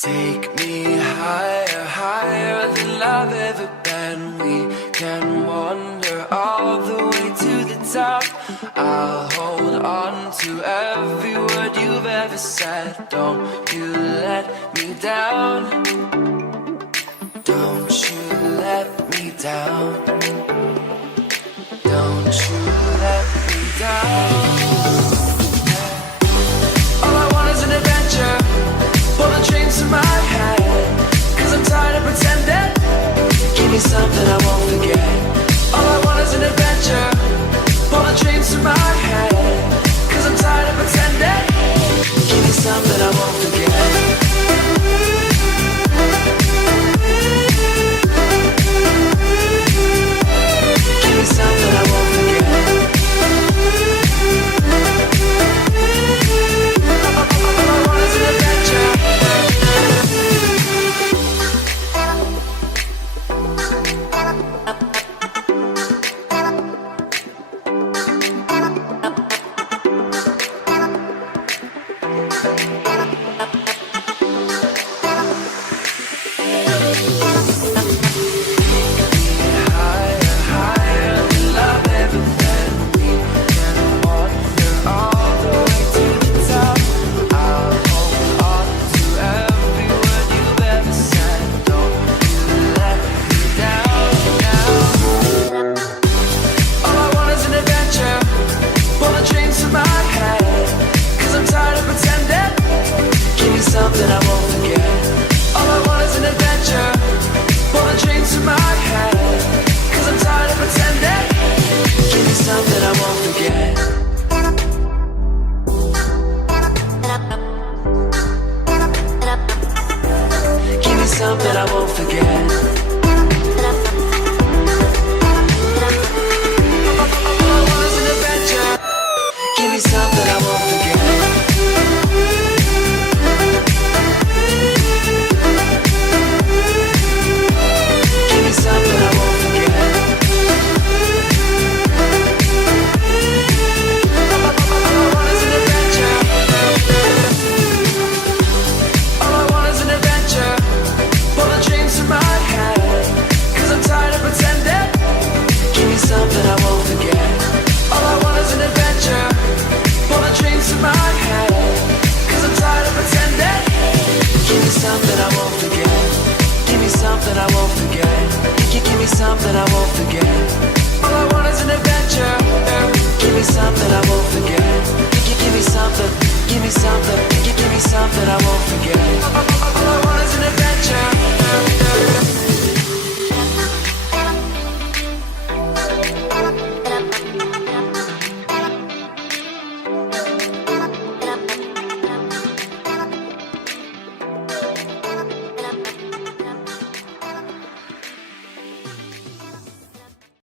Take me higher, higher than I've ever been. We can wander all the way to the top. I'll hold on to every word you've ever said. Don't you let me down. Don't you let me down. Don't you let me down. All I want is an adventure. Pull the dreams to my head, 'cause I'm tired of pretending. Give me something I won't forget. All I want is an adventure. Pull the dreams to my head, 'cause I'm tired of pretending. Give me something I won't forget. Give me something I won't forget. All I want is an adventure. Something I won't forget. All I want is an adventure. Pull the dreams to my head, 'cause I'm tired of pretending. Give me something I won't forget. Give me something I won't forget. All I want is an adventure. Give me something I won't forget. Something I won't forget. All I want is an adventure. All I want is an adventure. Pull the dreams to my head, 'cause I'm tired of pretending. Give me something I won't forget. All I want is an adventure. Pull the dreams to my head, 'cause I'm tired of pretending. Give me something I won't forget. Give me something I won't forget. Give me something I won't forget. All I want is an adventure. Give me something I won't forget. Give me something. Give me something. Give me something I won't forget.